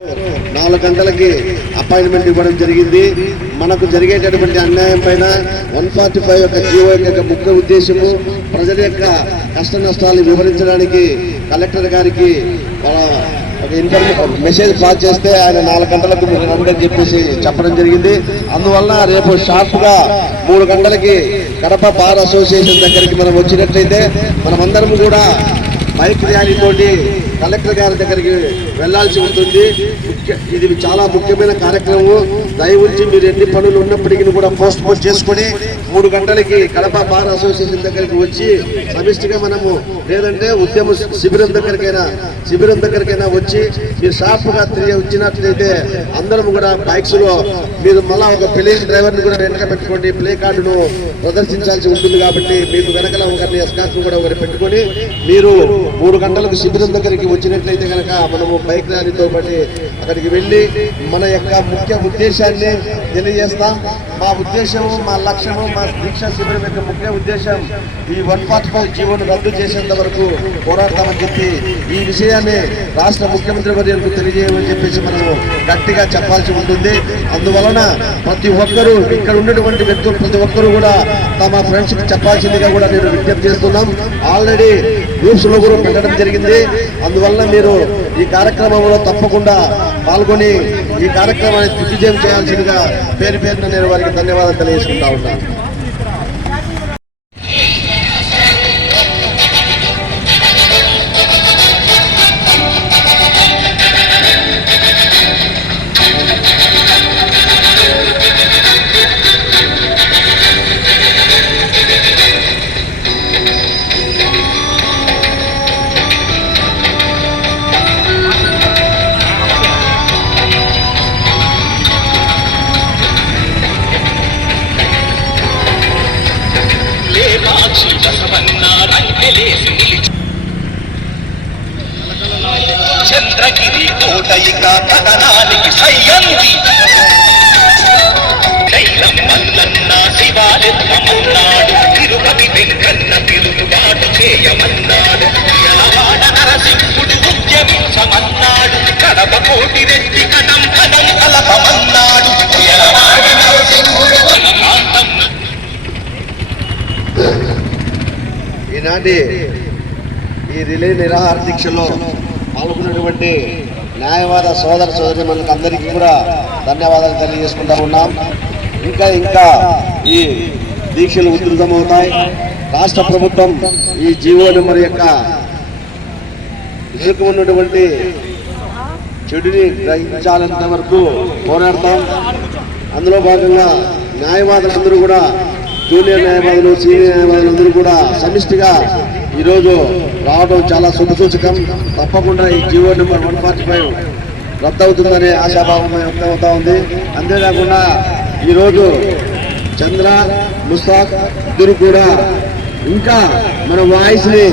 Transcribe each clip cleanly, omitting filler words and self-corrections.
4 గంటలకి అపాయింట్మెంట్ ఇవ్వడం జరిగింది. మనకు జరిగేటటువంటి అన్యాయం పైన 145 యొక్క జీవో యొక్క ముఖ్య ఉద్దేశము ప్రజల యొక్క కష్ట నష్టాలు వివరించడానికి కలెక్టర్ గారికి మెసేజ్ పాస్ చేస్తే ఆయన 4 గంటలకు మీరు రండి అని చెప్పేసి చెప్పడం జరిగింది. అందువల్ల రేపు షార్ప్గా 3 గంటలకి కడప బార్ అసోసియేషన్ దగ్గరికి మనం వచ్చినట్లయితే మనమందరం కూడా బైక్ ర్యాలీతోటి కలెక్టర్ గారి దగ్గరికి వెళ్లాల్సి ఉంటుంది. ఇది చాలా ముఖ్యమైన కార్యక్రమం. దయవుంచి మీరు ఎన్ని పనులు ఉన్నప్పటికీ కూడా పోస్ట్ పోన్ చేసుకుని 3 గంటలకి కడప బార్ అసోసియేషన్ దగ్గరికి వచ్చి సమిష్టిగా మనము లేదంటే ఉద్యమ శిబిరం దగ్గరికైనా వచ్చి మీరు షార్ప్గా తిరిగి వచ్చినట్లయితే అందరం కూడా బైక్స్ లో మీరు మళ్ళా ఒక ప్లేన్ డ్రైవర్ని కూడా వెనక పెట్టుకోండి. ప్లే కార్డును ప్రదర్శించాల్సి ఉంటుంది కాబట్టి మీకు వెనకల ఒకరిని ఎస్కార్ట్ కూడా ఒకరి పెట్టుకొని మీరు 3 గంటలకు శిబిరం దగ్గరికి వచ్చినట్లయితే కనుక మనము బైక్ ర్యాలీతో పాటు అక్కడికి వెళ్ళి మన యొక్క ముఖ్య ఉద్దేశాన్ని తెలియజేస్తాం. మా ఉద్దేశము, మా లక్ష్యము, మా దీక్షా శిబిరం యొక్క ముఖ్య ఉద్దేశం ఈ 145 జీవోను రద్దు చేసేంత వరకు పోరాడతామని చెప్పి ఈ విషయాన్ని రాష్ట్ర ముఖ్యమంత్రి వర్యులకు తెలియజేయమని చెప్పేసి మనము గట్టిగా చెప్పాల్సి ఉంటుంది. అందువలన ప్రతి ఒక్కరూ ఇక్కడ ఉన్నటువంటి వ్యక్తులు ప్రతి ఒక్కరూ కూడా తమ ఫ్రెండ్స్కి చెప్పాల్సిందిగా కూడా నేను విజ్ఞప్తి చేస్తున్నాం. ఆల్రెడీ గ్రూప్స్ లో కూడా పెట్టడం జరిగింది. అందువల్ల మీరు ఈ కార్యక్రమంలో తప్పకుండా పాల్గొని ఈ కార్యక్రమాన్ని దిగ్విజయం చేయాల్సిందిగా పేరున నేను వారికి ధన్యవాదాలు తెలియజేసుకుంటా ఉన్నాను. చంద్రగిరి కోటయిక కథనానికి సయ్యంది శైలం మల్లన్న శివాలెత్తమన్నాడు. తిరుపతి వెంకన్న తిరుగుబాటు చేయమన్నాడు. యలవాడ నరసింహుడు ఉద్యమించమన్నాడు. కడప కోటి రెడ్డి కథం కథం కలపమన్నాడు. యలవాడ నరసింహుడు ఈనాటి ఈ రిలే నిరాహార దీక్షలో పాల్గొన్నటువంటి న్యాయవాద సోదరి మనకు అందరికీ కూడా ధన్యవాదాలు తెలియజేసుకుంటా ఉన్నాం. ఇంకా ఈ దీక్షలు ఉధృతమవుతాయి. రాష్ట్ర ప్రభుత్వం ఈ జీవో నెంబర్ యొక్క ఇసుకు ఉన్నటువంటి చెడుని గ్రహించాలంత వరకు పోరాడతాం. అందులో భాగంగా న్యాయవాదులందరూ కూడా జూనియర్ న్యాయవాదులు, సీనియర్ న్యాయవాదులు అందరూ కూడా సమిష్టిగా ఈరోజు రావడం చాలా శుభసూచకం. తప్పకుండా ఈ జీవో నెంబర్ 145 రద్దవుతుందనే ఆశాభావం వ్యక్తమవుతా ఉంది. అంతేకాకుండా ఈరోజు చంద్ర, ముస్తాక్ ఇద్దరు కూడా ఇంకా మన వాయిస్ని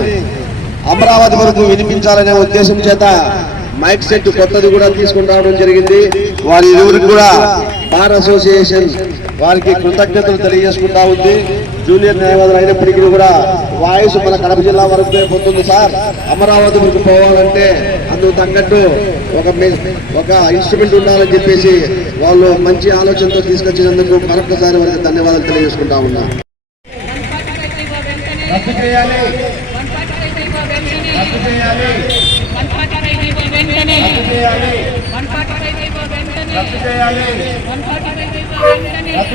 అమరావతి వరకు వినిపించాలనే ఉద్దేశం చేత మైక్ సెట్ కొత్తది కూడా తీసుకుని రావడం జరిగింది. వారి ఇరువురికి కూడా బార్ అసోసియేషన్ వారికి కృతజ్ఞతలు తెలియజేసుకుంటా ఉంది. జూనియర్ న్యాయవాదులు అయినప్పటికీ కూడా వాయిస్ మన కడప జిల్లా వరకు పోతుంది సార్, అమరావతి వరకు పోవాలంటే అందుకు తగ్గట్టు ఒక ఇన్స్ట్రుమెంట్ ఉండాలని చెప్పేసి వాళ్ళు మంచి ఆలోచనతో తీసుకొచ్చినందుకు మరొకసారి వారికి ధన్యవాదాలు తెలియజేసుకుంటా ఉన్నా. రద్దు చేయాలి. రద్దు చేయాలి. రద్దు చేయాలి. రద్దు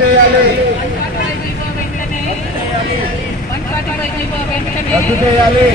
చేయాలి. రద్దు చేయాలి.